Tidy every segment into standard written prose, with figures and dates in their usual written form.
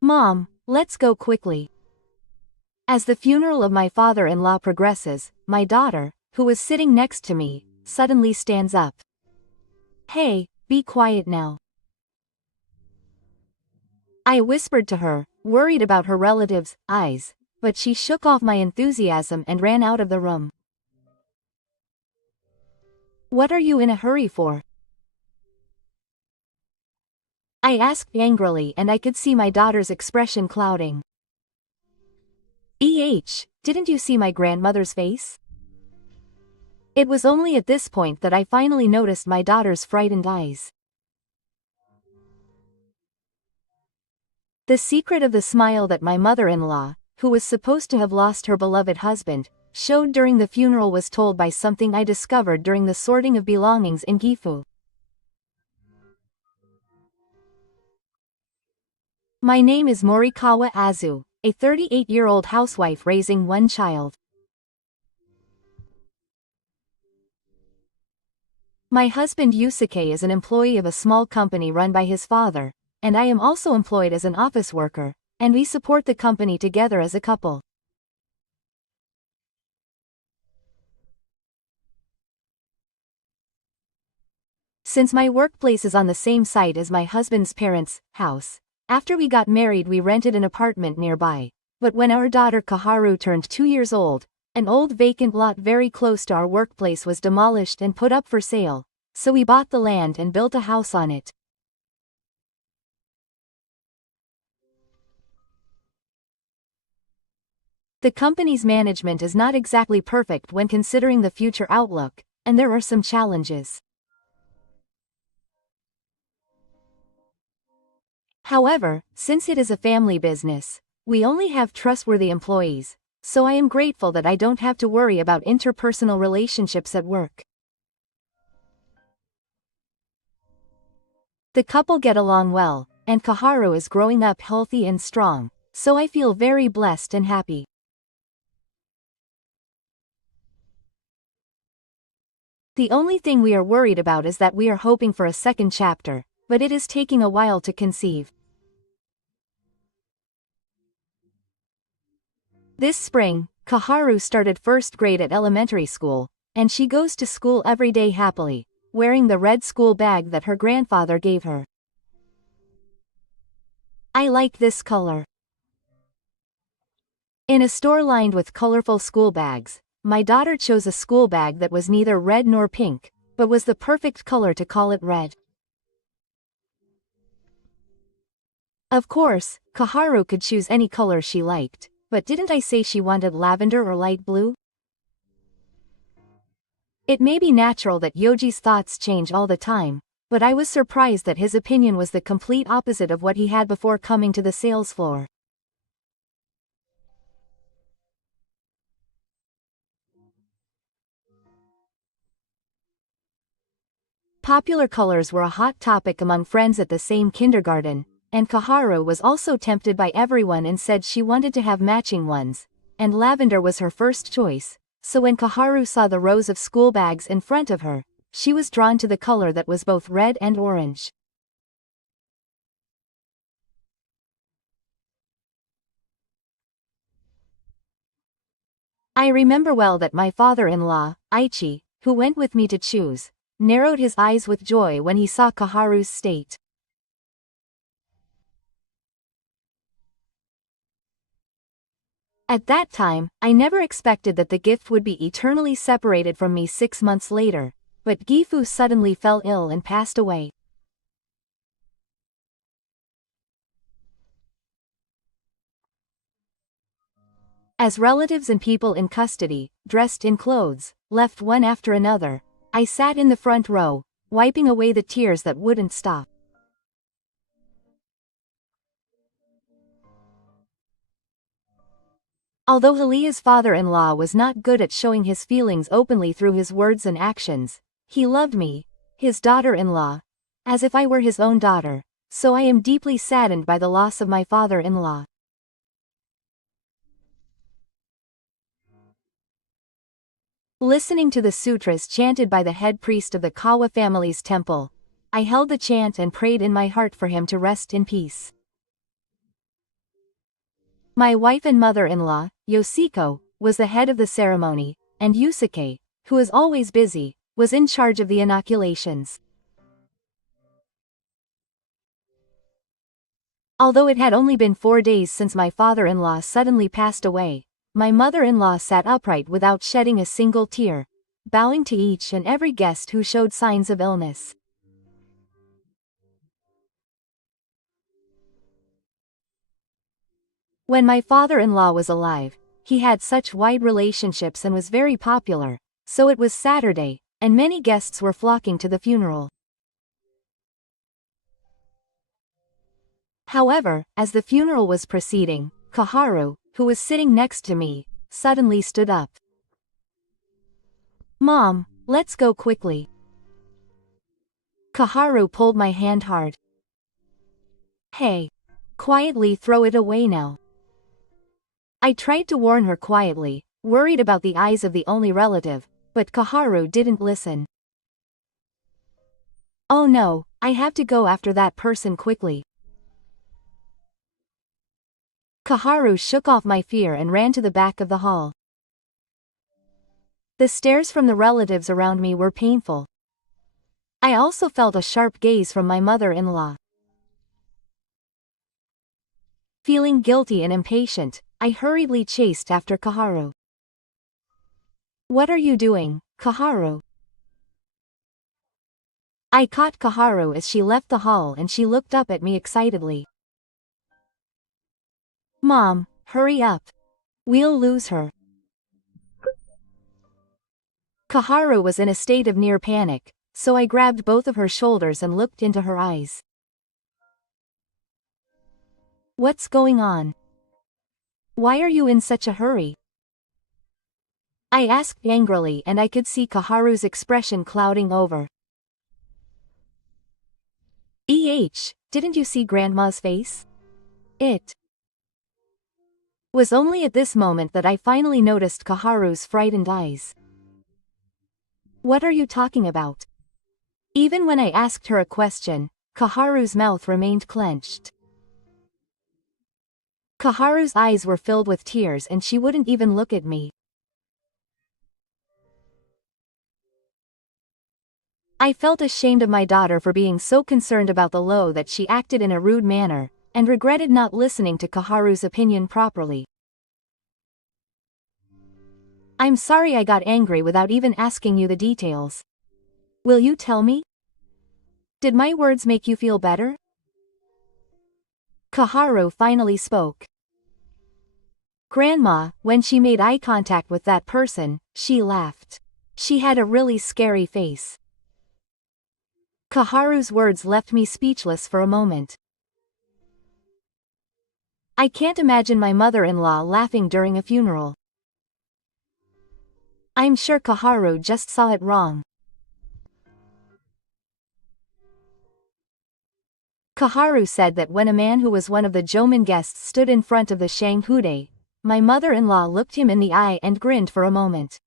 Mom, let's go quickly. As the funeral of my father-in-law progresses, my daughter, who was sitting next to me, suddenly stands up. Hey, be quiet now. I whispered to her, worried about her relative's eyes, but she shook off my enthusiasm and ran out of the room. What are you in a hurry for? I asked angrily, and I could see my daughter's expression clouding. Didn't you see my grandmother's face? It was only at this point that I finally noticed my daughter's frightened eyes. The secret of the smile that my mother-in-law, who was supposed to have lost her beloved husband, showed during the funeral was told by something I discovered during the sorting of belongings in Gifu. My name is Morikawa Azu, a 38-year-old housewife raising one child. My husband Yusuke is an employee of a small company run by his father, and I am also employed as an office worker, and we support the company together as a couple. Since my workplace is on the same site as my husband's parents' house, after we got married we rented an apartment nearby, but when our daughter Kaharu turned 2 years old, an old vacant lot very close to our workplace was demolished and put up for sale, so we bought the land and built a house on it. The company's management is not exactly perfect when considering the future outlook, and there are some challenges. However, since it is a family business, we only have trustworthy employees, so I am grateful that I don't have to worry about interpersonal relationships at work. The couple get along well, and Kaharu is growing up healthy and strong, so I feel very blessed and happy. The only thing we are worried about is that we are hoping for a second chapter, but it is taking a while to conceive. This spring, Kaharu started first grade at elementary school, and she goes to school every day happily, wearing the red school bag that her grandfather gave her. I like this color. In a store lined with colorful school bags, my daughter chose a school bag that was neither red nor pink, but was the perfect color to call it red. Of course, Kaharu could choose any color she liked, but didn't I say she wanted lavender or light blue? It may be natural that Yoji's thoughts change all the time, but I was surprised that his opinion was the complete opposite of what he had before coming to the sales floor. Popular colors were a hot topic among friends at the same kindergarten, and Kaharu was also tempted by everyone and said she wanted to have matching ones, and lavender was her first choice, so when Kaharu saw the rows of school bags in front of her, she was drawn to the color that was both red and orange. I remember well that my father-in-law, Aichi, who went with me to choose, narrowed his eyes with joy when he saw Kaharu's state. At that time, I never expected that the gift would be eternally separated from me 6 months later, but Gifu suddenly fell ill and passed away. As relatives and people in custody, dressed in clothes, left one after another, I sat in the front row, wiping away the tears that wouldn't stop. Although Halia's father-in-law was not good at showing his feelings openly through his words and actions, he loved me, his daughter-in-law, as if I were his own daughter, so I am deeply saddened by the loss of my father-in-law. Listening to the sutras chanted by the head priest of the Kawa family's temple, I held the chant and prayed in my heart for him to rest in peace. My wife and mother-in-law, Yoshiko, was the head of the ceremony, and Yusuke, who is always busy, was in charge of the inoculations. Although it had only been 4 days since my father-in-law suddenly passed away, my mother-in-law sat upright without shedding a single tear, bowing to each and every guest who showed signs of illness. When my father-in-law was alive, he had such wide relationships and was very popular, so it was Saturday, and many guests were flocking to the funeral. However, as the funeral was proceeding, Kaharu, who was sitting next to me, suddenly stood up. "Mom, let's go quickly." Kaharu pulled my hand hard. "Hey. Quietly throw it away now." I tried to warn her quietly, worried about the eyes of the only relative, but Kaharu didn't listen. "Oh no, I have to go after that person quickly." Kaharu shook off my fear and ran to the back of the hall. The stares from the relatives around me were painful. I also felt a sharp gaze from my mother-in-law. Feeling guilty and impatient, I hurriedly chased after Kaharu. "What are you doing, Kaharu?" I caught Kaharu as she left the hall and she looked up at me excitedly. "Mom, hurry up. We'll lose her." Kaharu was in a state of near panic, so I grabbed both of her shoulders and looked into her eyes. "What's going on? Why are you in such a hurry?" I asked angrily, and I could see Kaharu's expression clouding over. Didn't you see Grandma's face? It was only at this moment that I finally noticed Kaharu's frightened eyes. "What are you talking about?" Even when I asked her a question, Kaharu's mouth remained clenched. Kaharu's eyes were filled with tears and she wouldn't even look at me. I felt ashamed of my daughter for being so concerned about the low that she acted in a rude manner, and regretted not listening to Kaharu's opinion properly. "I'm sorry I got angry without even asking you the details. Will you tell me? Did my words make you feel better?" Kaharu finally spoke. "Grandma, when she made eye contact with that person, she laughed. She had a really scary face." Kaharu's words left me speechless for a moment. I can't imagine my mother-in-law laughing during a funeral. I'm sure Kaharu just saw it wrong. Kaharu said that when a man who was one of the Joman guests stood in front of the Shanghude, my mother-in-law looked him in the eye and grinned for a moment.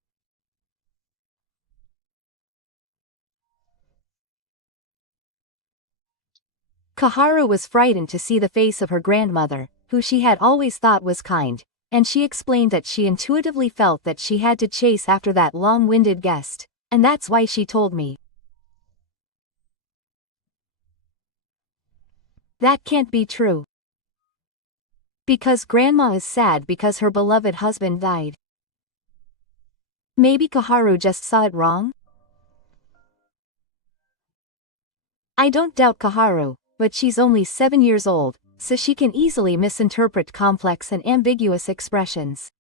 Kaharu was frightened to see the face of her grandmother, who she had always thought was kind, and she explained that she intuitively felt that she had to chase after that long-winded guest, and that's why she told me. That can't be true. Because Grandma is sad because her beloved husband died. Maybe Kaharu just saw it wrong? I don't doubt Kaharu, but she's only 7 years old, so she can easily misinterpret complex and ambiguous expressions.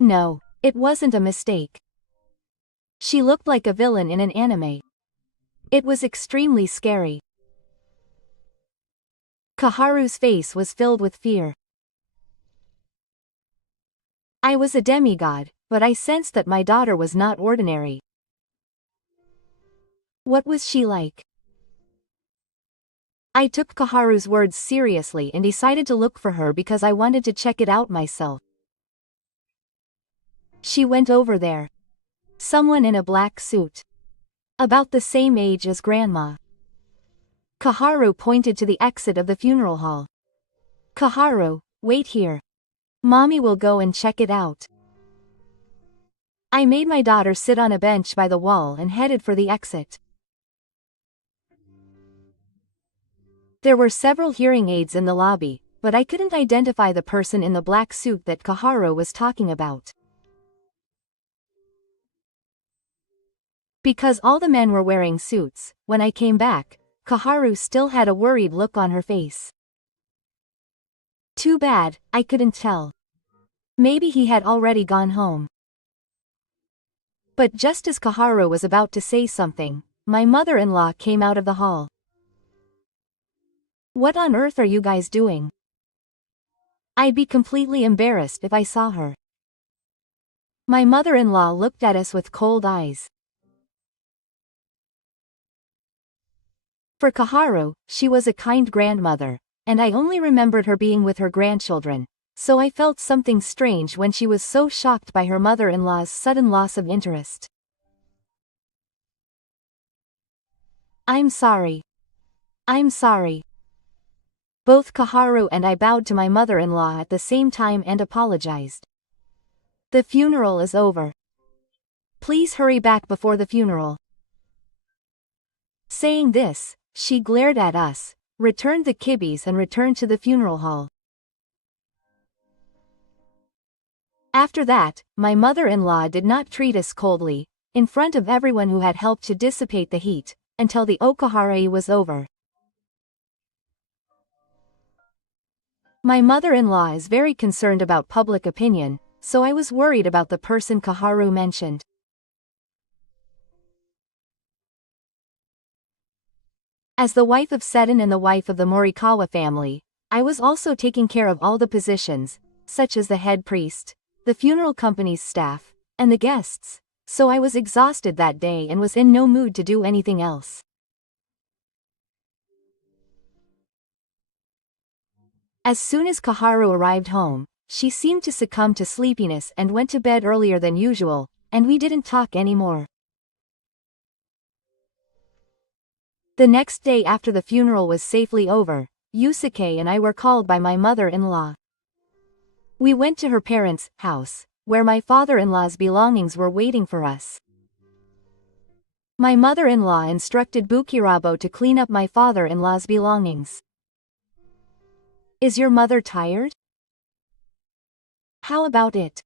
No, it wasn't a mistake. She looked like a villain in an anime. It was extremely scary. Kaharu's face was filled with fear. I was a demigod, but I sensed that my daughter was not ordinary. What was she like? I took Kaharu's words seriously and decided to look for her because I wanted to check it out myself. She went over there. Someone in a black suit. About the same age as Grandma. Kaharu pointed to the exit of the funeral hall. Kaharu, wait here. Mommy will go and check it out. I made my daughter sit on a bench by the wall and headed for the exit. There were several hearing aids in the lobby, but I couldn't identify the person in the black suit that Kaharu was talking about. Because all the men were wearing suits, when I came back, Kaharu still had a worried look on her face. Too bad, I couldn't tell. Maybe he had already gone home. But just as Kaharu was about to say something, my mother-in-law came out of the hall. What on earth are you guys doing? I'd be completely embarrassed if I saw her. My mother-in-law looked at us with cold eyes. For Kaharu, she was a kind grandmother, and I only remembered her being with her grandchildren, so I felt something strange when she was so shocked by her mother-in-law's sudden loss of interest. I'm sorry. I'm sorry. Both Kaharu and I bowed to my mother-in-law at the same time and apologized. The funeral is over. Please hurry back before the funeral. Saying this, she glared at us, returned the kibis and returned to the funeral hall. After that, my mother-in-law did not treat us coldly, in front of everyone who had helped to dissipate the heat, until the okahara was over. My mother-in-law is very concerned about public opinion, so I was worried about the person Kaharu mentioned. As the wife of Seton and the wife of the Morikawa family, I was also taking care of all the positions, such as the head priest, the funeral company's staff, and the guests, so I was exhausted that day and was in no mood to do anything else. As soon as Kaharu arrived home, she seemed to succumb to sleepiness and went to bed earlier than usual, and we didn't talk anymore. The next day after the funeral was safely over, Yusuke and I were called by my mother-in-law. We went to her parents' house, where my father-in-law's belongings were waiting for us. My mother-in-law instructed Bukirabo to clean up my father-in-law's belongings. Is your mother tired? How about it?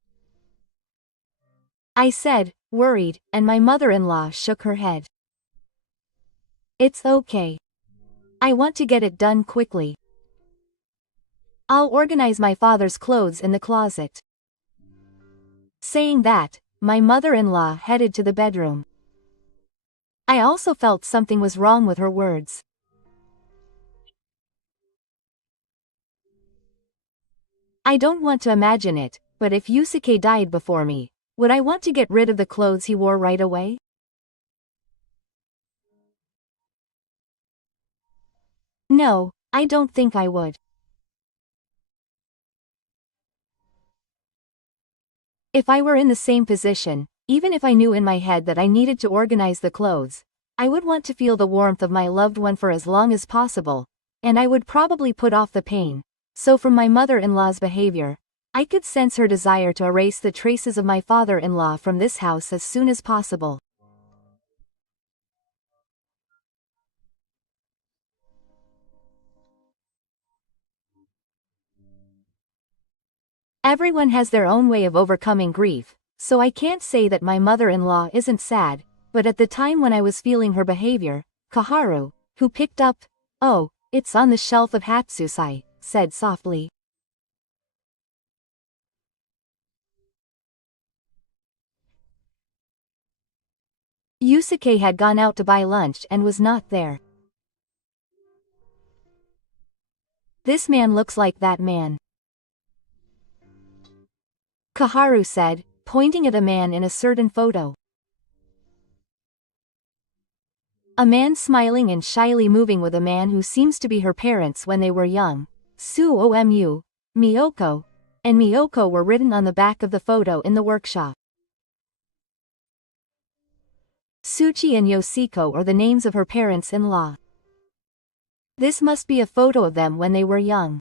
I said, worried, and my mother-in-law shook her head. It's okay. I want to get it done quickly. I'll organize my father's clothes in the closet. Saying that, my mother-in-law headed to the bedroom. I also felt something was wrong with her words. I don't want to imagine it, but if Yusuke died before me, would I want to get rid of the clothes he wore right away? No, I don't think I would. If I were in the same position, even if I knew in my head that I needed to organize the clothes, I would want to feel the warmth of my loved one for as long as possible, and I would probably put off the pain. So from my mother-in-law's behavior, I could sense her desire to erase the traces of my father-in-law from this house as soon as possible. Everyone has their own way of overcoming grief, so I can't say that my mother-in-law isn't sad, but at the time when I was feeling her behavior, Kaharu, who picked up, "Oh, it's on the shelf of Hatsusai," said softly. Yusuke had gone out to buy lunch and was not there. This man looks like that man, Kaharu said, pointing at a man in a certain photo. A man smiling and shyly moving with a man who seems to be her parents when they were young. Suomu, Miyoko, and Miyoko were written on the back of the photo in the workshop. Suchi and Yoshiko are the names of her parents-in-law. This must be a photo of them when they were young.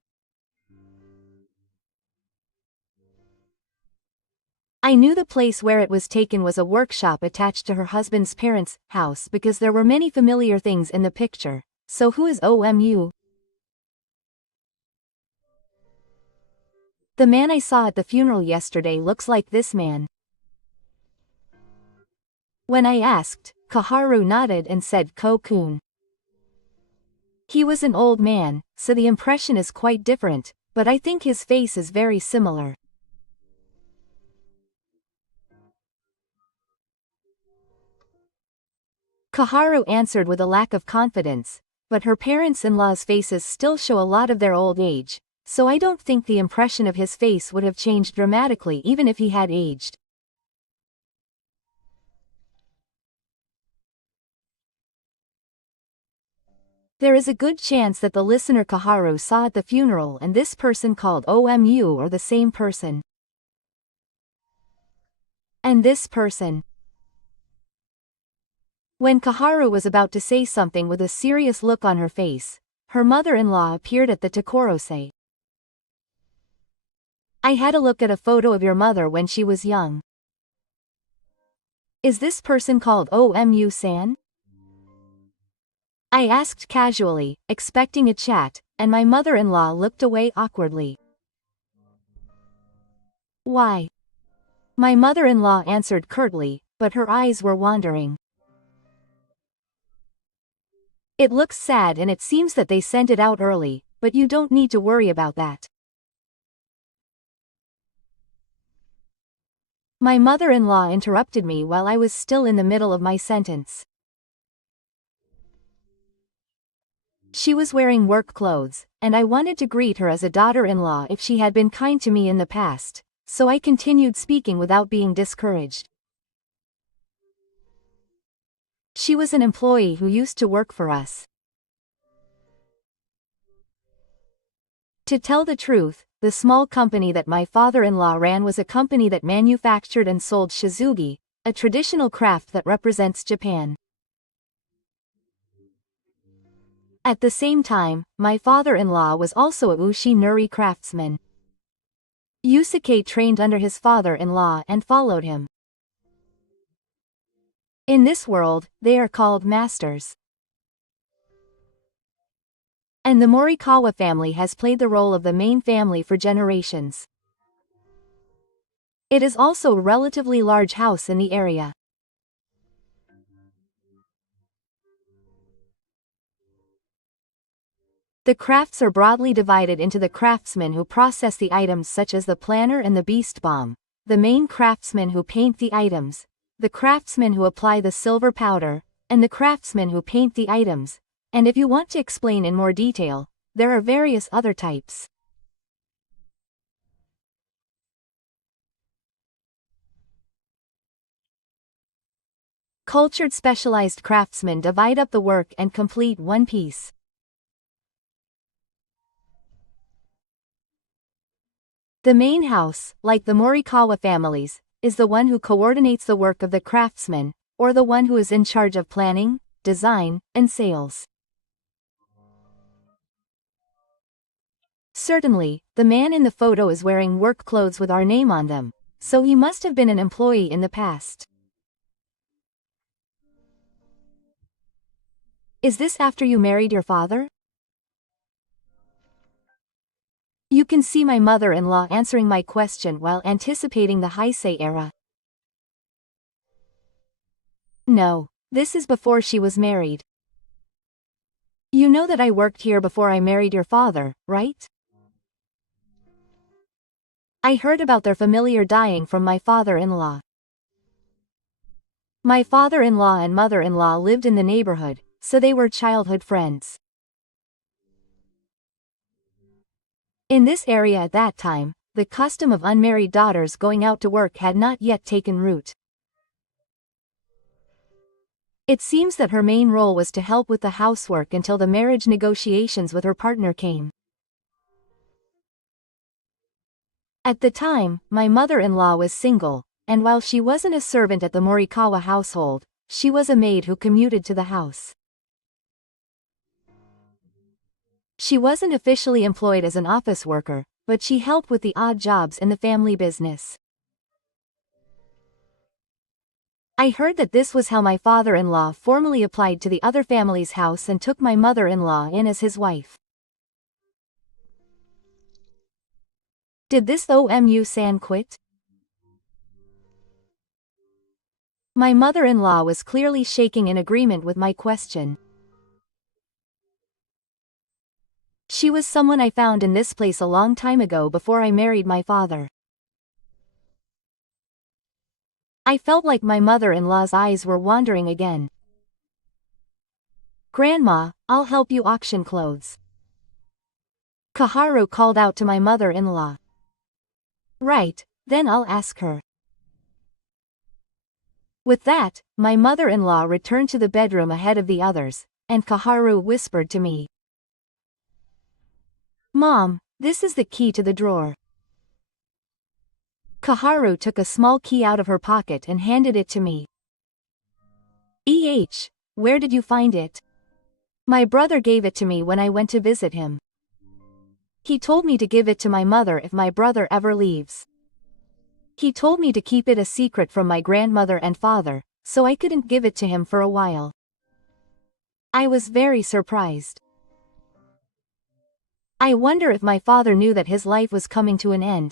I knew the place where it was taken was a workshop attached to her husband's parents' house because there were many familiar things in the picture. So who is OMU? The man I saw at the funeral yesterday looks like this man. When I asked, Kaharu nodded and said Ko-kun. He was an old man, so the impression is quite different, but I think his face is very similar. Kaharu answered with a lack of confidence, but her parents-in-law's faces still show a lot of their old age, so I don't think the impression of his face would have changed dramatically even if he had aged. There is a good chance that the listener Kaharu saw at the funeral and this person called OMU are the same person. And this person. When Kaharu was about to say something with a serious look on her face, her mother-in-law appeared at the Tokorose. I had a look at a photo of your mother when she was young. Is this person called OMU-san? I asked casually, expecting a chat, and my mother-in-law looked away awkwardly. Why? My mother-in-law answered curtly, but her eyes were wandering. It looks sad and it seems that they sent it out early, but you don't need to worry about that. My mother-in-law interrupted me while I was still in the middle of my sentence. She was wearing work clothes, and I wanted to greet her as a daughter-in-law if she had been kind to me in the past, so I continued speaking without being discouraged. She was an employee who used to work for us. To tell the truth, the small company that my father-in-law ran was a company that manufactured and sold shizugi, a traditional craft that represents Japan. At the same time, my father-in-law was also a ushi-nuri craftsman. Yusuke trained under his father-in-law and followed him. In this world, they are called masters. And the Morikawa family has played the role of the main family for generations. It is also a relatively large house in the area. The crafts are broadly divided into the craftsmen who process the items such as the planner and the beast bomb, the main craftsmen who paint the items, the craftsmen who apply the silver powder, and the craftsmen who paint the items, and if you want to explain in more detail, there are various other types. Cultured specialized craftsmen divide up the work and complete one piece. The main house, like the Morikawa families, is the one who coordinates the work of the craftsman, or the one who is in charge of planning, design, and sales. Certainly, the man in the photo is wearing work clothes with our name on them, so he must have been an employee in the past. Is this after you married your father? You can see my mother-in-law answering my question while anticipating the Heisei era. No, this is before she was married. You know that I worked here before I married your father, right? I heard about their familiar dying from my father-in-law. My father-in-law and mother-in-law lived in the neighborhood, so they were childhood friends. In this area at that time, the custom of unmarried daughters going out to work had not yet taken root. It seems that her main role was to help with the housework until the marriage negotiations with her partner came. At the time, my mother-in-law was single, and while she wasn't a servant at the Morikawa household, she was a maid who commuted to the house. She wasn't officially employed as an office worker, but she helped with the odd jobs in the family business. I heard that this was how my father-in-law formally applied to the other family's house and took my mother-in-law in as his wife. Did this Omu-san quit? My mother-in-law was clearly shaking in agreement with my question. She was someone I found in this place a long time ago before I married my father. I felt like my mother-in-law's eyes were wandering again. Grandma, I'll help you auction clothes. Kaharu called out to my mother-in-law. Right, then I'll ask her. With that, my mother-in-law returned to the bedroom ahead of the others, and Kaharu whispered to me. Mom, this is the key to the drawer. Kaharu took a small key out of her pocket and handed it to me. Where did you find it? My brother gave it to me when I went to visit him. He told me to give it to my mother if my brother ever leaves. He told me to keep it a secret from my grandmother and father, so I couldn't give it to him for a while. I was very surprised. I wonder if my father knew that his life was coming to an end.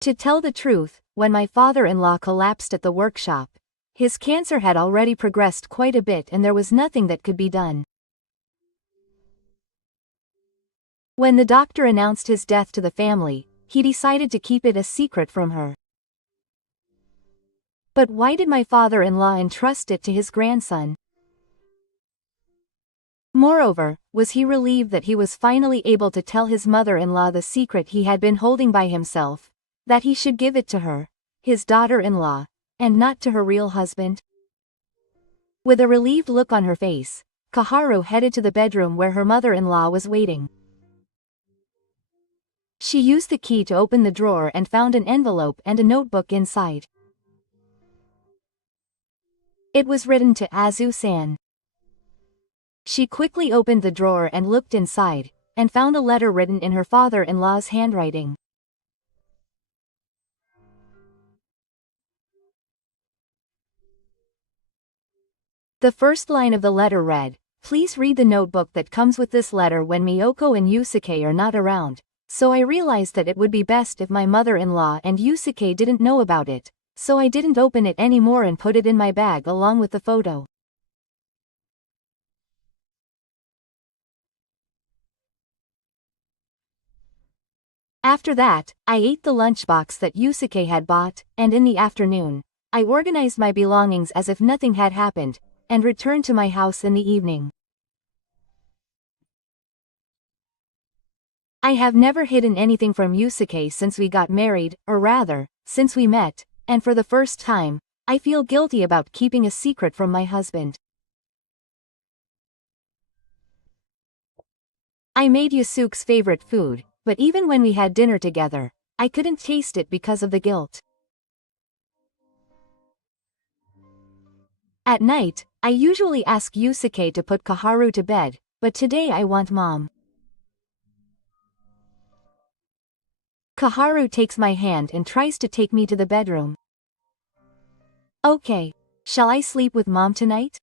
To tell the truth, when my father-in-law collapsed at the workshop, his cancer had already progressed quite a bit and there was nothing that could be done. When the doctor announced his death to the family, he decided to keep it a secret from her. But why did my father-in-law entrust it to his grandson? Moreover, was he relieved that he was finally able to tell his mother-in-law the secret he had been holding by himself, that he should give it to her, his daughter-in-law, and not to her real husband? With a relieved look on her face, Kaharu headed to the bedroom where her mother-in-law was waiting. She used the key to open the drawer and found an envelope and a notebook inside. It was written to Azu-san. She quickly opened the drawer and looked inside, and found a letter written in her father-in-law's handwriting. The first line of the letter read, "Please read the notebook that comes with this letter when Miyoko and Yusuke are not around," so I realized that it would be best if my mother-in-law and Yusuke didn't know about it, so I didn't open it anymore and put it in my bag along with the photo. After that, I ate the lunchbox that Yusuke had bought, and in the afternoon, I organized my belongings as if nothing had happened, and returned to my house in the evening. I have never hidden anything from Yusuke since we got married, or rather, since we met, and for the first time, I feel guilty about keeping a secret from my husband. I made Yusuke's favorite food, but even when we had dinner together, I couldn't taste it because of the guilt. At night, I usually ask Yusuke to put Kaharu to bed, but today I want Mom. Kaharu takes my hand and tries to take me to the bedroom. Okay, shall I sleep with Mom tonight?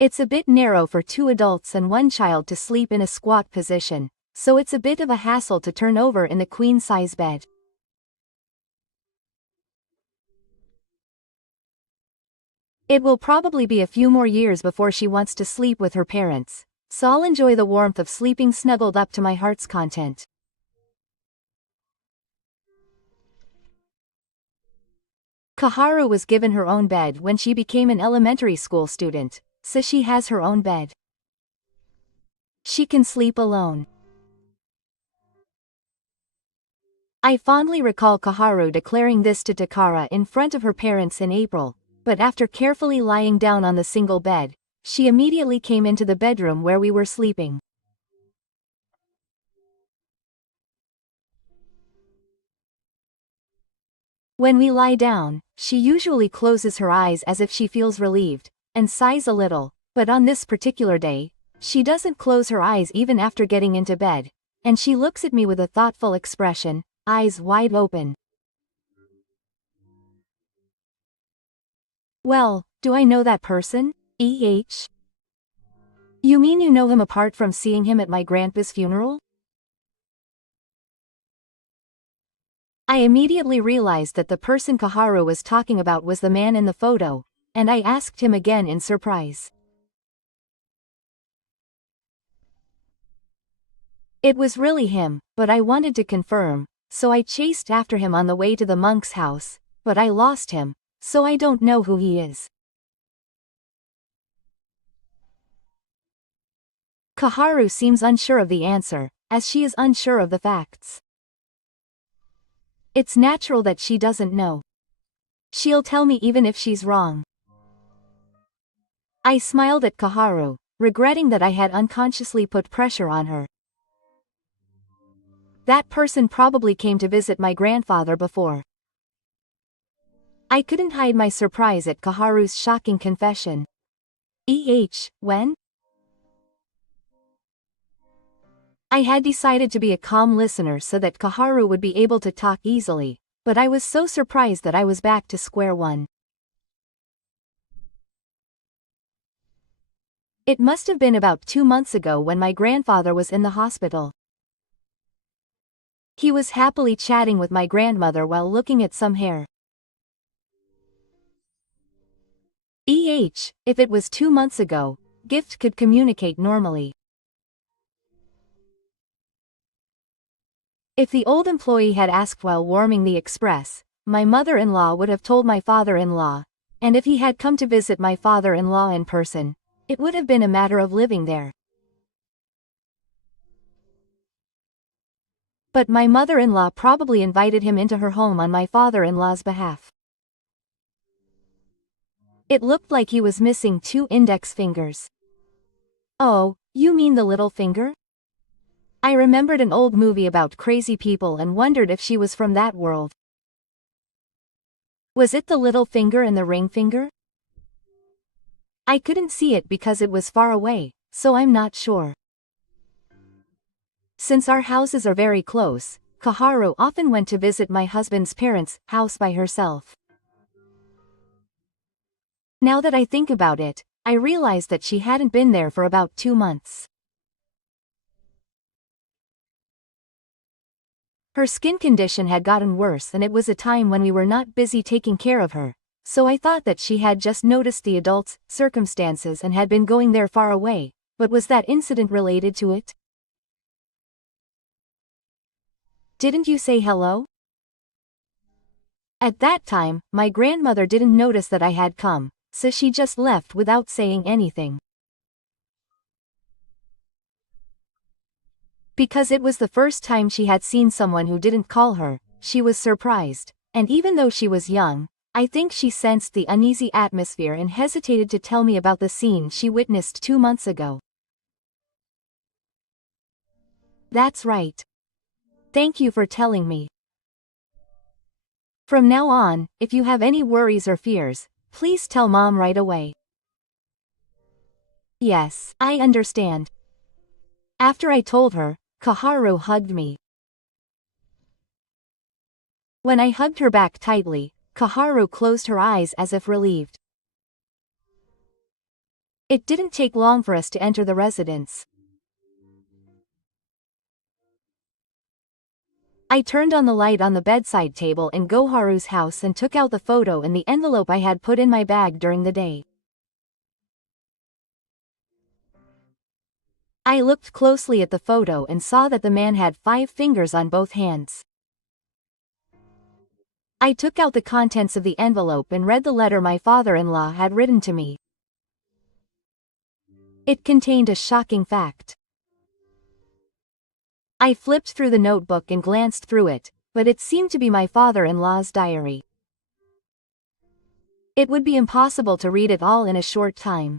It's a bit narrow for 2 adults and 1 child to sleep in a squat position, so it's a bit of a hassle to turn over in the queen-size bed. It will probably be a few more years before she wants to sleep with her parents, so I'll enjoy the warmth of sleeping snuggled up to my heart's content. Kaharu was given her own bed when she became an elementary school student, so she has her own bed. She can sleep alone. I fondly recall Kaharu declaring this to Takara in front of her parents in April, but after carefully lying down on the single bed, she immediately came into the bedroom where we were sleeping. When we lie down, she usually closes her eyes as if she feels relieved, and sighs a little, But on this particular day, she doesn't close her eyes even after getting into bed, and she looks at me with a thoughtful expression, eyes wide open. Well, do I know that person? You mean you know him apart from seeing him at my grandpa's funeral? I immediately realized that the person Kaharu was talking about was the man in the photo, and I asked him again in surprise. It was really him, but I wanted to confirm, so I chased after him on the way to the monk's house, but I lost him, so I don't know who he is. Kaharu seems unsure of the answer, as she is unsure of the facts. It's natural that she doesn't know. She'll tell me even if she's wrong. I smiled at Kaharu, regretting that I had unconsciously put pressure on her. That person probably came to visit my grandfather before. I couldn't hide my surprise at Kaharu's shocking confession. When? I had decided to be a calm listener so that Kaharu would be able to talk easily, but I was so surprised that I was back to square one. It must have been about 2 months ago when my grandfather was in the hospital. He was happily chatting with my grandmother while looking at some hair. If it was 2 months ago, Gift could communicate normally. If the old employee had asked while warming the express, my mother-in-law would have told my father-in-law, and if he had come to visit my father-in-law in person, it would have been a matter of living there. But my mother-in-law probably invited him into her home on my father-in-law's behalf. It looked like he was missing 2 index fingers. Oh, you mean the little finger? I remembered an old movie about crazy people and wondered if she was from that world. Was it the little finger and the ring finger? I couldn't see it because it was far away, so I'm not sure. Since our houses are very close, Kaharu often went to visit my husband's parents' house by herself. Now that I think about it, I realize that she hadn't been there for about 2 months. Her skin condition had gotten worse and it was a time when we were not busy taking care of her, so I thought that she had just noticed the adults' circumstances and had been going there far away, but was that incident related to it? Didn't you say hello? At that time, my grandmother didn't notice that I had come, so she just left without saying anything. Because it was the first time she had seen someone who didn't call her, she was surprised, and even though she was young, I think she sensed the uneasy atmosphere and hesitated to tell me about the scene she witnessed 2 months ago. That's right. Thank you for telling me. From now on, if you have any worries or fears, please tell Mom right away. Yes, I understand. After I told her, Kaharu hugged me. When I hugged her back tightly, Kaharu closed her eyes as if relieved. It didn't take long for us to enter the residence. I turned on the light on the bedside table in Goharu's house and took out the photo and the envelope I had put in my bag during the day. I looked closely at the photo and saw that the man had 5 fingers on both hands. I took out the contents of the envelope and read the letter my father-in-law had written to me. It contained a shocking fact. I flipped through the notebook and glanced through it, but it seemed to be my father-in-law's diary. It would be impossible to read it all in a short time.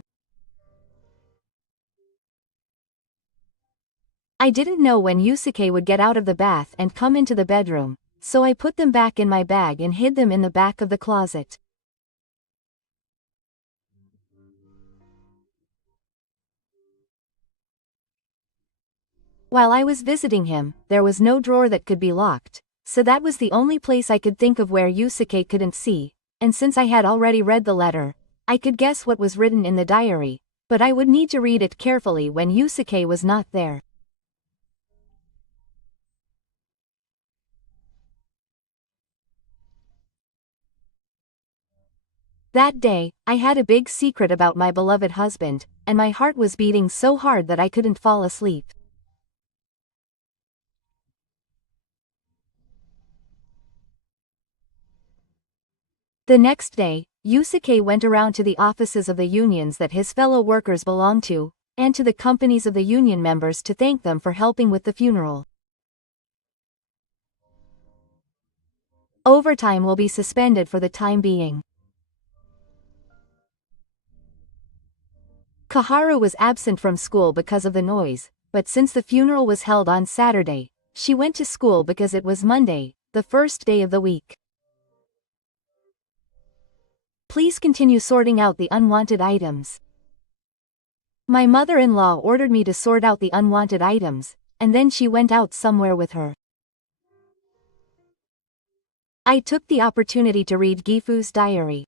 I didn't know when Yusuke would get out of the bath and come into the bedroom, so I put them back in my bag and hid them in the back of the closet. While I was visiting him, there was no drawer that could be locked, so that was the only place I could think of where Yusuke couldn't see, and since I had already read the letter, I could guess what was written in the diary, but I would need to read it carefully when Yusuke was not there. That day, I had a big secret about my beloved husband, and my heart was beating so hard that I couldn't fall asleep. The next day, Yusuke went around to the offices of the unions that his fellow workers belonged to, and to the companies of the union members to thank them for helping with the funeral. Overtime will be suspended for the time being. Kaharu was absent from school because of the noise, but since the funeral was held on Saturday, she went to school because it was Monday, the first day of the week. Please continue sorting out the unwanted items. My mother-in-law ordered me to sort out the unwanted items, and then she went out somewhere with her. I took the opportunity to read Gifu's diary.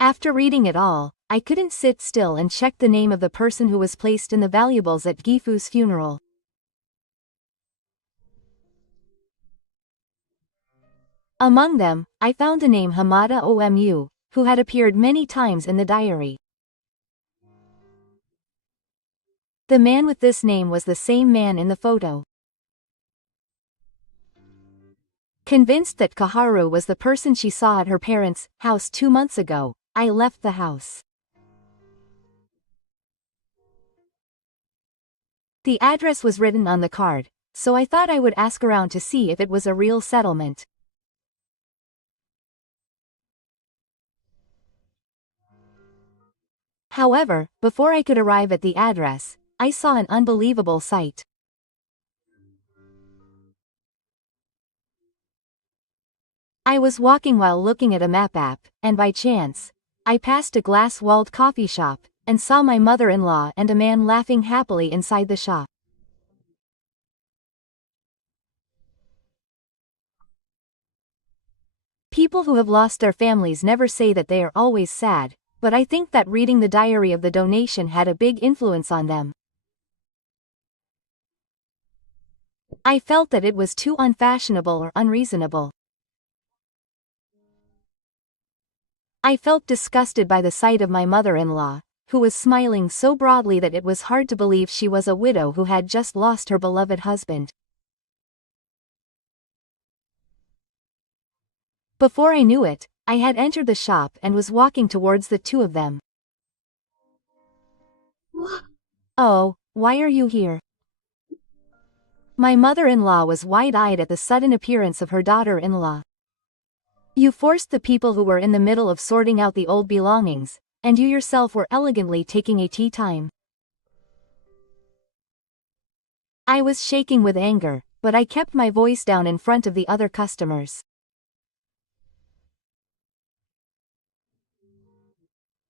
After reading it all, I couldn't sit still and check the name of the person who was placed in the valuables at Gifu's funeral. Among them, I found the name Hamada Omu, who had appeared many times in the diary. The man with this name was the same man in the photo. Convinced that Kaharu was the person she saw at her parents' house 2 months ago, I left the house. The address was written on the card, so I thought I would ask around to see if it was a real settlement. However, before I could arrive at the address, I saw an unbelievable sight. I was walking while looking at a map app, and by chance, I passed a glass-walled coffee shop, and saw my mother-in-law and a man laughing happily inside the shop. People who have lost their families never say that they are always sad, but I think that reading the diary of the donation had a big influence on them. I felt that it was too unfashionable or unreasonable. I felt disgusted by the sight of my mother-in-law, who was smiling so broadly that it was hard to believe she was a widow who had just lost her beloved husband. Before I knew it, I had entered the shop and was walking towards the two of them. Oh, why are you here? My mother-in-law was wide-eyed at the sudden appearance of her daughter-in-law. You forced the people who were in the middle of sorting out the old belongings, and you yourself were elegantly taking a tea time. I was shaking with anger, but I kept my voice down in front of the other customers.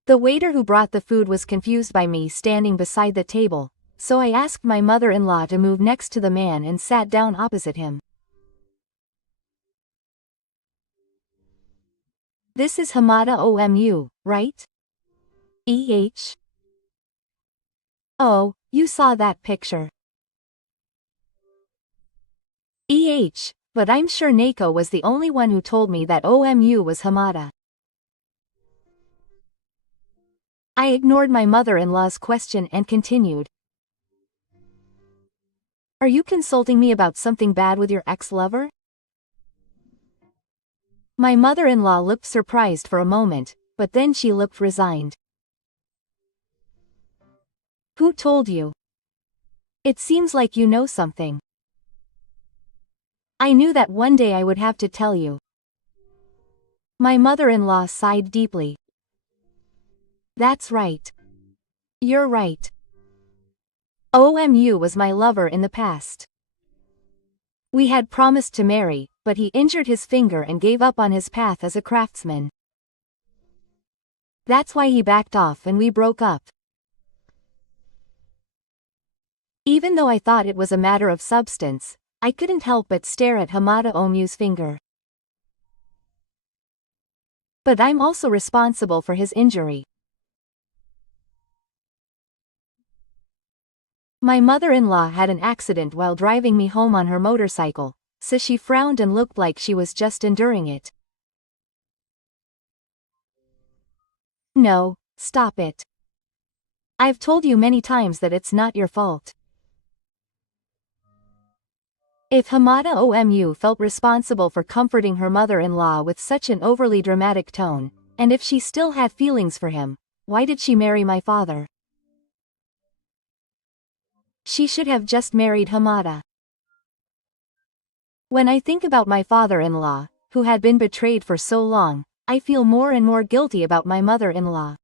The waiter who brought the food was confused by me standing beside the table, so I asked my mother-in-law to move next to the man and sat down opposite him. This is Hamada Omu, right? EH? Oh, you saw that picture. EH, but I'm sure Neko was the only one who told me that Omu was Hamada. I ignored my mother-in-law's question and continued. Are you consulting me about something bad with your ex-lover? My mother-in-law looked surprised for a moment, but then she looked resigned. Who told you? It seems like you know something. I knew that one day I would have to tell you. My mother-in-law sighed deeply. That's right. You're right. Omu was my lover in the past. We had promised to marry, but he injured his finger and gave up on his path as a craftsman. That's why he backed off and we broke up. Even though I thought it was a matter of substance, I couldn't help but stare at Hamada Omyu's finger. But I'm also responsible for his injury. My mother-in-law had an accident while driving me home on her motorcycle, so she frowned and looked like she was just enduring it. No, stop it. I've told you many times that it's not your fault. If Hamada Omu felt responsible for comforting her mother-in-law with such an overly dramatic tone, and if she still had feelings for him, why did she marry my father? She should have just married Hamada. When I think about my father-in-law, who had been betrayed for so long, I feel more and more guilty about my mother-in-law.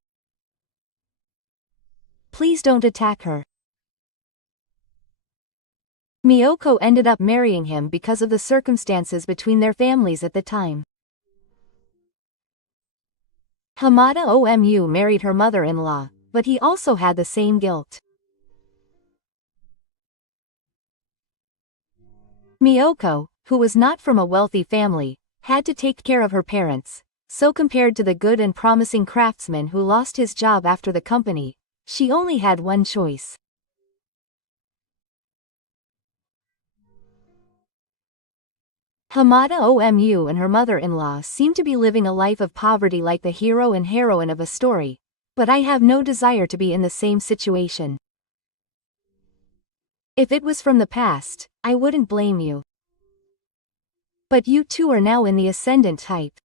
Please don't attack her. Miyoko ended up marrying him because of the circumstances between their families at the time. Hamada Omu married her mother-in-law, but he also had the same guilt. Miyoko, who was not from a wealthy family, had to take care of her parents, so compared to the good and promising craftsman who lost his job after the company, she only had one choice. Hamada Omu and her mother-in-law seem to be living a life of poverty like the hero and heroine of a story, but I have no desire to be in the same situation. If it was from the past, I wouldn't blame you. But you two are now in the ascendant type.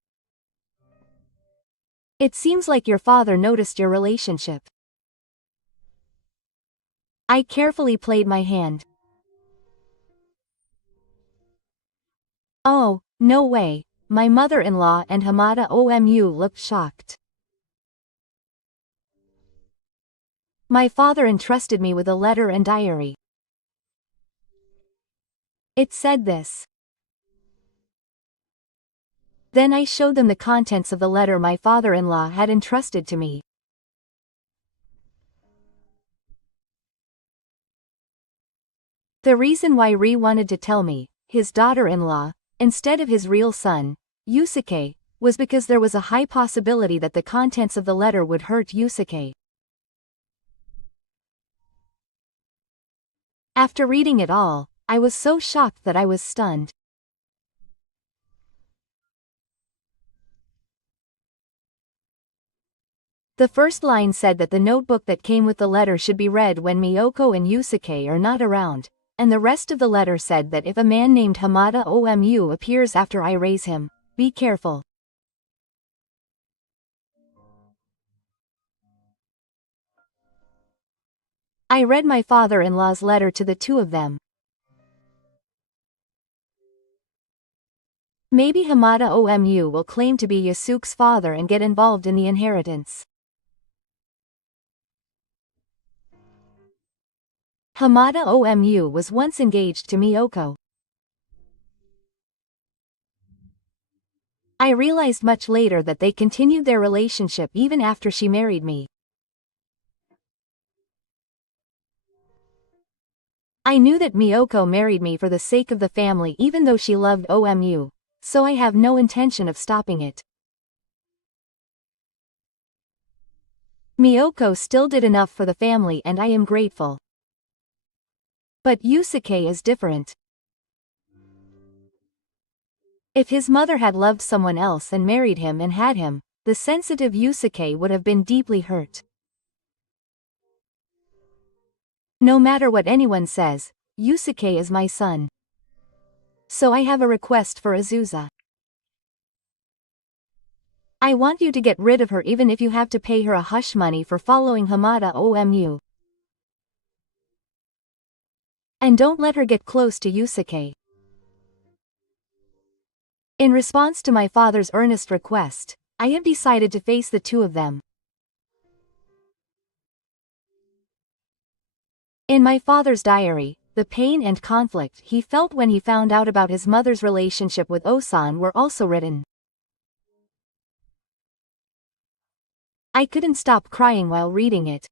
It seems like your father noticed your relationship. I carefully played my hand. Oh, no way, my mother-in-law and Hamada Omu looked shocked. My father entrusted me with a letter and diary. It said this. Then I showed them the contents of the letter my father-in-law had entrusted to me. The reason why Ri wanted to tell me, his daughter-in-law, instead of his real son, Yusuke, was because there was a high possibility that the contents of the letter would hurt Yusuke. After reading it all, I was so shocked that I was stunned. The first line said that the notebook that came with the letter should be read when Miyoko and Yusuke are not around, and the rest of the letter said that if a man named Hamada Omu appears after I raise him, be careful. I read my father-in-law's letter to the two of them. Maybe Hamada Omu will claim to be Yasuke's father and get involved in the inheritance. Hamada Omu was once engaged to Miyoko. I realized much later that they continued their relationship even after she married me. I knew that Miyoko married me for the sake of the family even though she loved Omu, so I have no intention of stopping it. Miyoko still did enough for the family and I am grateful. But Yusuke is different. If his mother had loved someone else and married him and had him, the sensitive Yusuke would have been deeply hurt. No matter what anyone says, Yusuke is my son. So I have a request for Azusa. I want you to get rid of her even if you have to pay her a hush money for following Hamada Omu. And don't let her get close to Yusuke. In response to my father's earnest request, I have decided to face the two of them. In my father's diary, the pain and conflict he felt when he found out about his mother's relationship with Osan were also written. I couldn't stop crying while reading it.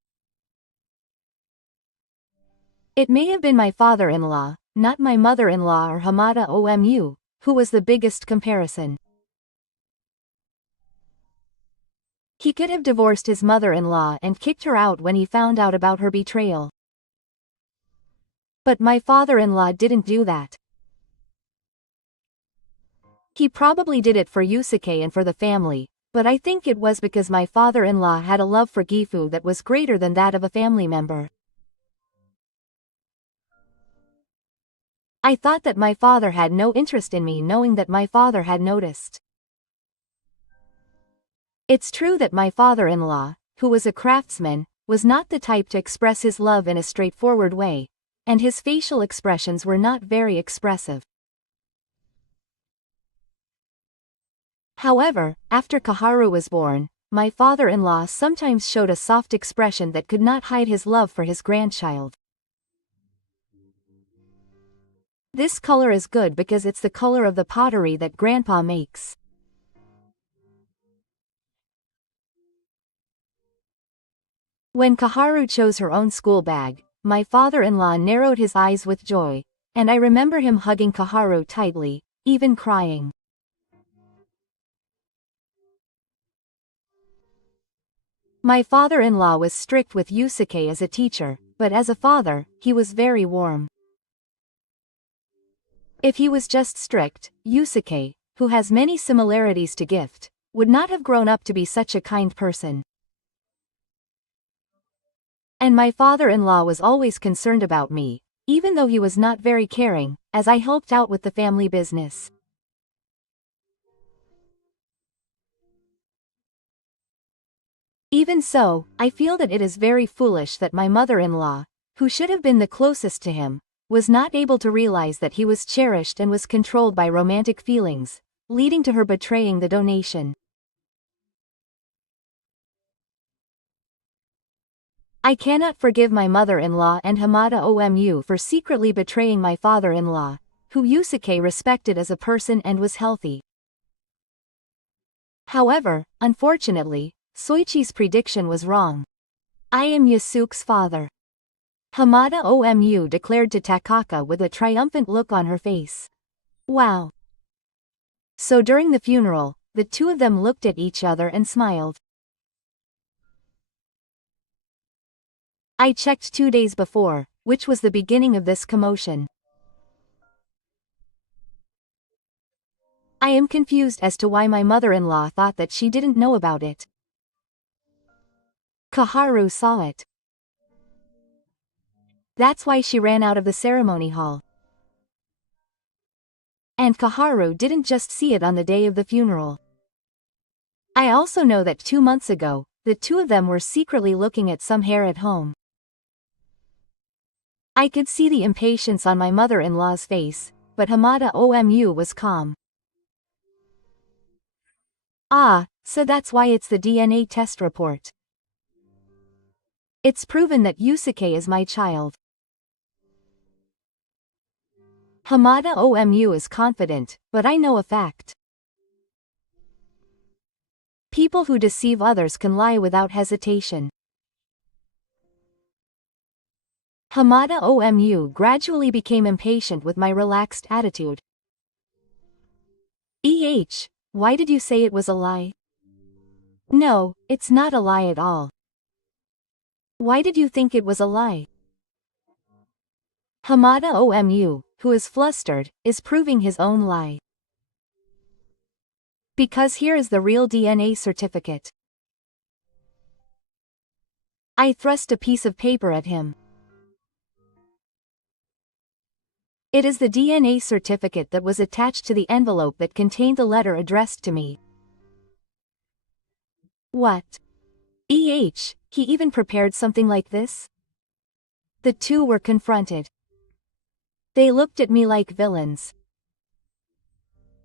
It may have been my father-in-law, not my mother-in-law or Hamada Omu, who was the biggest comparison. He could have divorced his mother-in-law and kicked her out when he found out about her betrayal. But my father-in-law didn't do that. He probably did it for Yusuke and for the family, but I think it was because my father-in-law had a love for Gifu that was greater than that of a family member. I thought that my father had no interest in me, knowing that my father had noticed. It's true that my father-in-law, who was a craftsman, was not the type to express his love in a straightforward way, and his facial expressions were not very expressive. However, after Kaharu was born, my father-in-law sometimes showed a soft expression that could not hide his love for his grandchild. This color is good because it's the color of the pottery that Grandpa makes. When Kaharu chose her own school bag, my father-in-law narrowed his eyes with joy, and I remember him hugging Kaharu tightly, even crying. My father-in-law was strict with Yusuke as a teacher, but as a father, he was very warm. If he was just strict, Yusuke, who has many similarities to Gift, would not have grown up to be such a kind person. And my father-in-law was always concerned about me, even though he was not very caring, as I helped out with the family business. Even so, I feel that it is very foolish that my mother-in-law, who should have been the closest to him, was not able to realize that he was cherished and was controlled by romantic feelings, leading to her betraying the donation. I cannot forgive my mother-in-law and Hamada Omu for secretly betraying my father-in-law, who Yusuke respected as a person and was healthy. However, unfortunately, Soichi's prediction was wrong. I am Yasuke's father. Hamada Omu declared to Takaka with a triumphant look on her face. Wow. So during the funeral, the two of them looked at each other and smiled. I checked 2 days before, which was the beginning of this commotion. I am confused as to why my mother-in-law thought that she didn't know about it. Kaharu saw it. That's why she ran out of the ceremony hall. And Kaharu didn't just see it on the day of the funeral. I also know that 2 months ago, the two of them were secretly looking at some hair at home. I could see the impatience on my mother-in-law's face, but Hamada Omu was calm. Ah, so that's why it's the DNA test report. It's proven that Yusuke is my child. Hamada Omu is confident, but I know a fact. People who deceive others can lie without hesitation. Hamada Omu gradually became impatient with my relaxed attitude. Why did you say it was a lie? No, it's not a lie at all. Why did you think it was a lie? Hamada Omu, who is flustered, is proving his own lie. Because here is the real DNA certificate. I thrust a piece of paper at him. It is the DNA certificate that was attached to the envelope that contained the letter addressed to me. What? He even prepared something like this? The two were confronted. They looked at me like villains.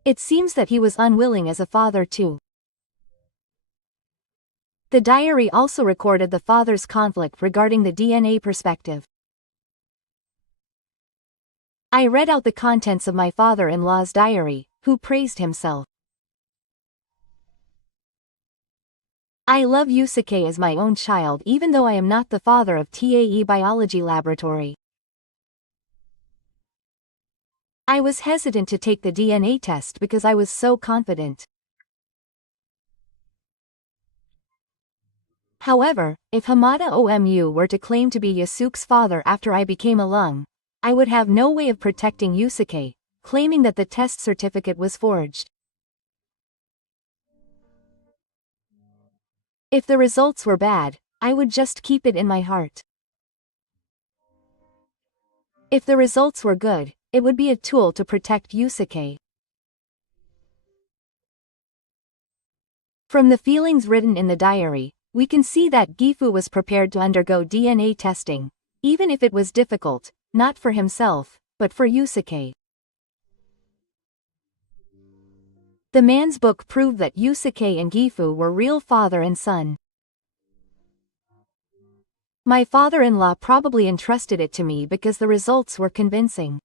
It seems that he was unwilling as a father too. The diary also recorded the father's conflict regarding the DNA perspective. I read out the contents of my father-in-law's diary, who praised himself. I love Yusuke as my own child even though I am not the father of TAE Biology Laboratory. I was hesitant to take the DNA test because I was so confident. However, if Hamada Omu were to claim to be Yasuke's father after I became a lung, I would have no way of protecting Yusuke, claiming that the test certificate was forged. If the results were bad, I would just keep it in my heart. If the results were good, it would be a tool to protect Yusuke. From the feelings written in the diary, we can see that Gifu was prepared to undergo DNA testing, even if it was difficult, not for himself, but for Yusuke. The man's book proved that Yusuke and Gifu were real father and son. My father-in-law probably entrusted it to me because the results were convincing.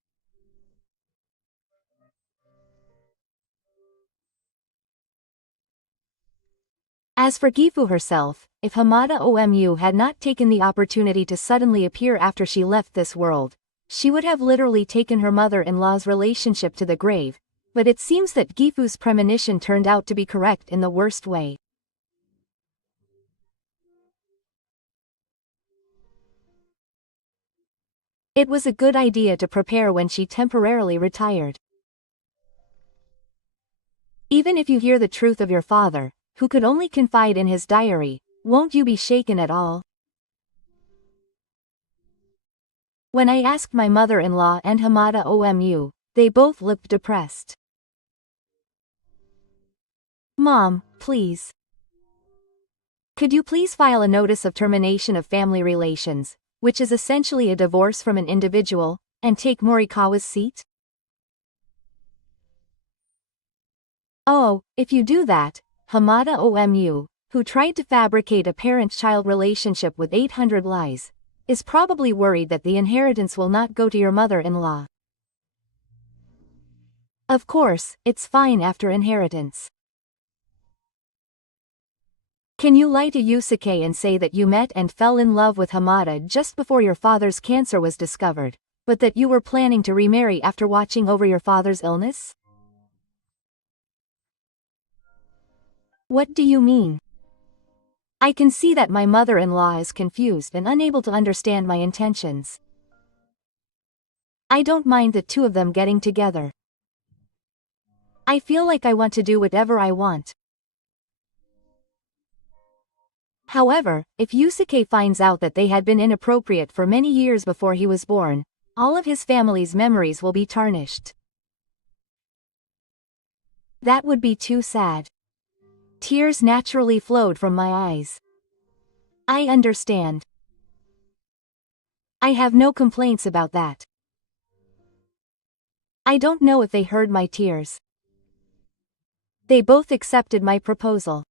As for Gifu herself, if Hamada Omu had not taken the opportunity to suddenly appear after she left this world, she would have literally taken her mother-in-law's relationship to the grave, but it seems that Gifu's premonition turned out to be correct in the worst way. It was a good idea to prepare when she temporarily retired. Even if you hear the truth of your father, who could only confide in his diary, won't you be shaken at all? When I asked my mother-in-law and Hamada Omu, they both looked depressed. Mom, please. Could you please file a notice of termination of family relations, which is essentially a divorce from an individual, and take Morikawa's seat? Oh, if you do that, Hamada Omu, who tried to fabricate a parent-child relationship with 800 lies, is probably worried that the inheritance will not go to your mother-in-law. Of course, it's fine after inheritance. Can you lie to Yusuke and say that you met and fell in love with Hamada just before your father's cancer was discovered, but that you were planning to remarry after watching over your father's illness? What do you mean? I can see that my mother-in-law is confused and unable to understand my intentions. I don't mind the two of them getting together. I feel like I want to do whatever I want. However, if Yusuke finds out that they had been inappropriate for many years before he was born, all of his family's memories will be tarnished. That would be too sad. Tears naturally flowed from my eyes. I understand. I have no complaints about that. I don't know if they heard my tears. They both accepted my proposal.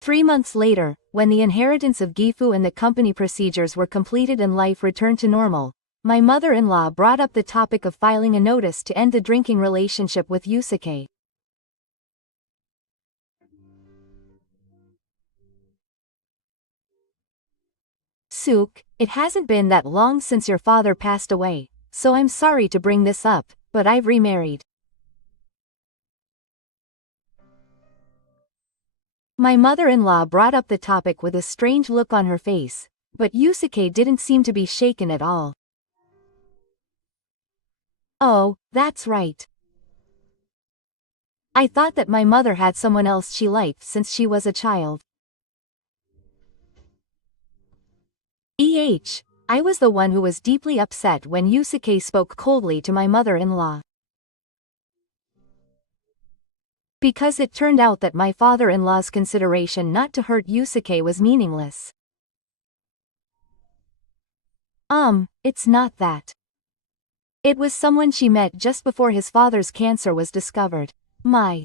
Three months later, when the inheritance of Gifu and the company procedures were completed and life returned to normal, my mother-in-law brought up the topic of filing a notice to end the drinking relationship with Yusuke. Suke, it hasn't been that long since your father passed away, so I'm sorry to bring this up, but I've remarried. My mother-in-law brought up the topic with a strange look on her face, but Yusuke didn't seem to be shaken at all. Oh, that's right. I thought that my mother had someone else she liked since she was a child. I was the one who was deeply upset when Yusuke spoke coldly to my mother-in-law. Because it turned out that my father-in-law's consideration not to hurt Yusuke was meaningless. It's not that. It was someone she met just before his father's cancer was discovered. My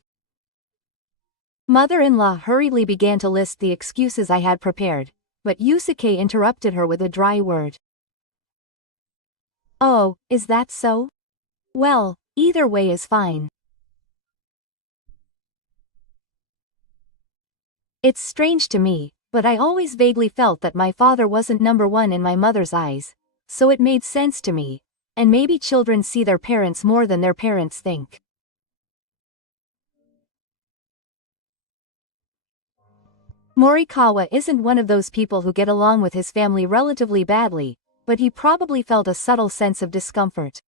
mother-in-law hurriedly began to list the excuses I had prepared, but Yusuke interrupted her with a dry word. Oh, is that so? Well, either way is fine. It's strange to me, but I always vaguely felt that my father wasn't number one in my mother's eyes, so it made sense to me, and maybe children see their parents more than their parents think. Morikawa isn't one of those people who get along with his family relatively badly, but he probably felt a subtle sense of discomfort.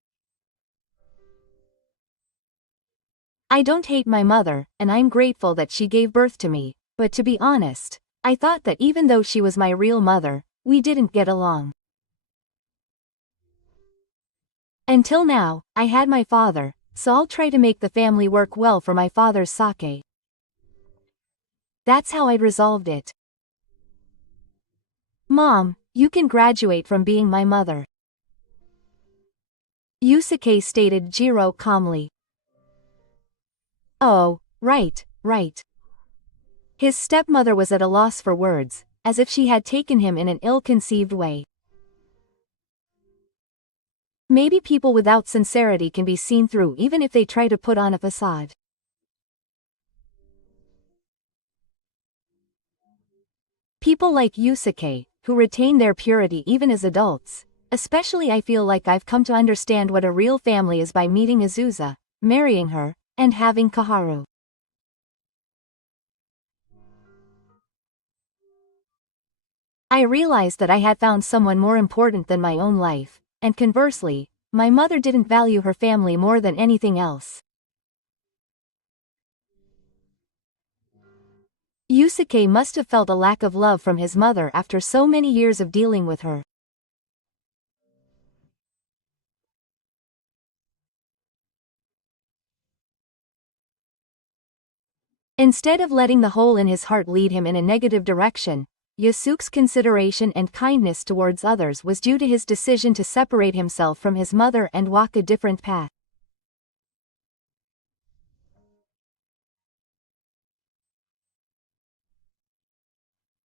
I don't hate my mother, and I'm grateful that she gave birth to me, but to be honest, I thought that even though she was my real mother, we didn't get along. Until now, I had my father, so I'll try to make the family work well for my father's sake. That's how I'd resolved it. Mom, you can graduate from being my mother, Yusuke stated Jiro calmly. Oh, right. His stepmother was at a loss for words, as if she had taken him in an ill-conceived way. Maybe people without sincerity can be seen through even if they try to put on a facade. People like Yusuke, who retain their purity even as adults, especially I feel like I've come to understand what a real family is by meeting Azusa, marrying her, and having Kaharu. I realized that I had found someone more important than my own life, and conversely, my mother didn't value her family more than anything else. Yusuke must have felt a lack of love from his mother after so many years of dealing with her. Instead of letting the hole in his heart lead him in a negative direction, Yasuke's consideration and kindness towards others was due to his decision to separate himself from his mother and walk a different path.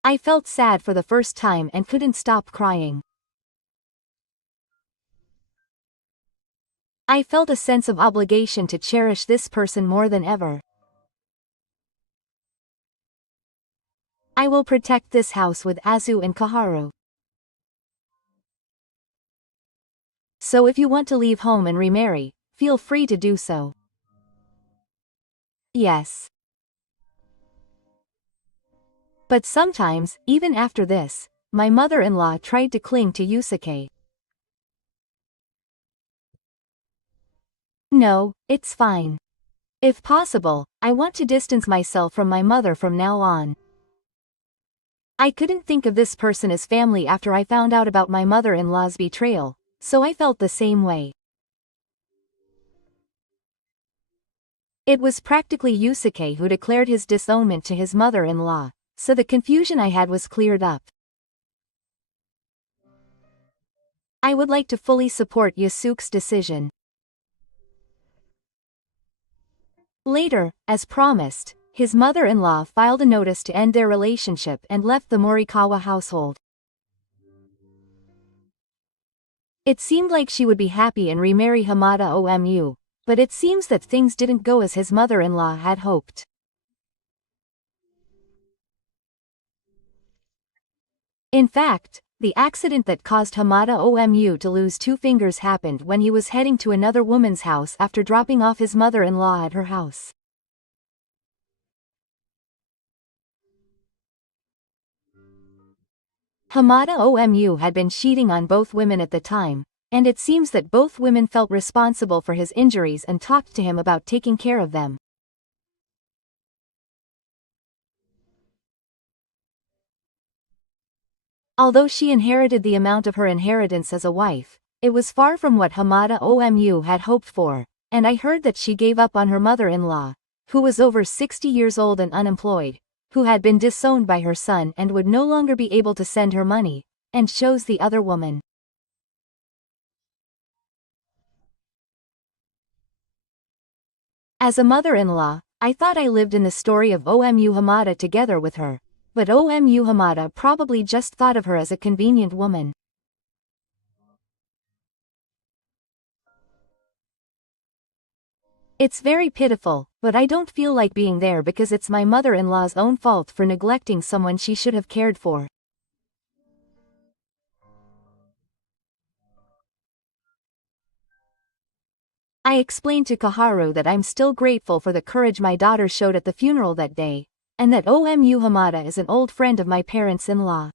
I felt sad for the first time and couldn't stop crying. I felt a sense of obligation to cherish this person more than ever. I will protect this house with Azu and Kaharu. So if you want to leave home and remarry, feel free to do so. Yes. But sometimes, even after this, my mother-in-law tried to cling to Yusuke. No, it's fine. If possible, I want to distance myself from my mother from now on. I couldn't think of this person as family after I found out about my mother-in-law's betrayal, so I felt the same way. It was practically Yusuke who declared his disownment to his mother-in-law, so the confusion I had was cleared up. I would like to fully support Yasuke's decision. Later, as promised, his mother-in-law filed a notice to end their relationship and left the Morikawa household. It seemed like she would be happy and remarry Hamada Omu, but it seems that things didn't go as his mother-in-law had hoped. In fact, the accident that caused Hamada Omu to lose 2 fingers happened when he was heading to another woman's house after dropping off his mother-in-law at her house. Hamada Omu had been cheating on both women at the time, and it seems that both women felt responsible for his injuries and talked to him about taking care of them. Although she inherited the amount of her inheritance as a wife, it was far from what Hamada Omu had hoped for, and I heard that she gave up on her mother-in-law, who was over 60 years old and unemployed, who had been disowned by her son and would no longer be able to send her money, and chose the other woman. As a mother-in-law, I thought I lived in the story of Omu Hamada together with her, but Omu Hamada probably just thought of her as a convenient woman. It's very pitiful, but I don't feel like being there because it's my mother-in-law's own fault for neglecting someone she should have cared for. I explained to Kaharu that I'm still grateful for the courage my daughter showed at the funeral that day, and that Omu Hamada is an old friend of my parents-in-law.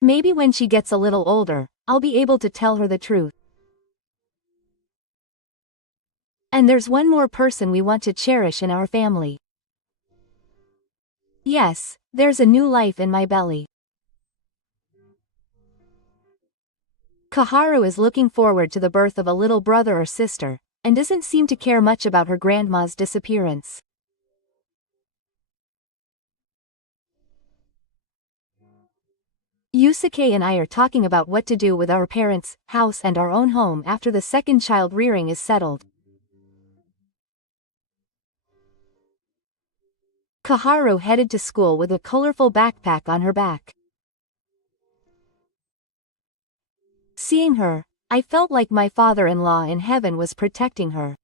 Maybe when she gets a little older, I'll be able to tell her the truth. And there's one more person we want to cherish in our family. Yes, there's a new life in my belly. Kaharu is looking forward to the birth of a little brother or sister, and doesn't seem to care much about her grandma's disappearance. Yusuke and I are talking about what to do with our parents' house and our own home after the second child rearing is settled. Kaharu headed to school with a colorful backpack on her back. Seeing her, I felt like my father-in-law in heaven was protecting her.